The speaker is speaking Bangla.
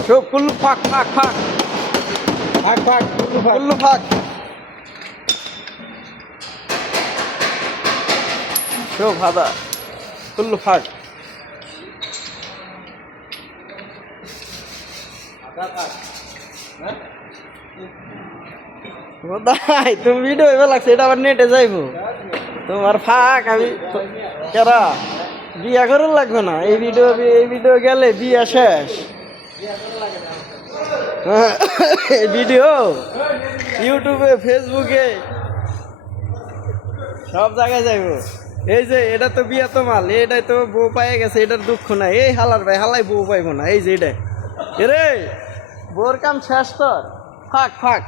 Show kullu fak fak fak fak fak kullu fak. Show hada kullu fak. কোথায় তুমি ভিডিও এবার লাগছে এটা আবার নেটে যাইবো তোমার ফাঁক আমি কেরা বিয়া করে লাগবে না এই ভিডিও গেলে বিয়া শেষ এই ভিডিও ইউটিউবে ফেসবুকে সব জায়গায় যাইবো এই যে এটা তো বিয়া তো মাল এটাই তো বউ পাইয়ে গেছে এটার দুঃখ নাই এই হালার ভাই হালাই বউ পাইবো না এই যে এটা রে বোর কাম শেষ তোর ফাঁক ফাঁক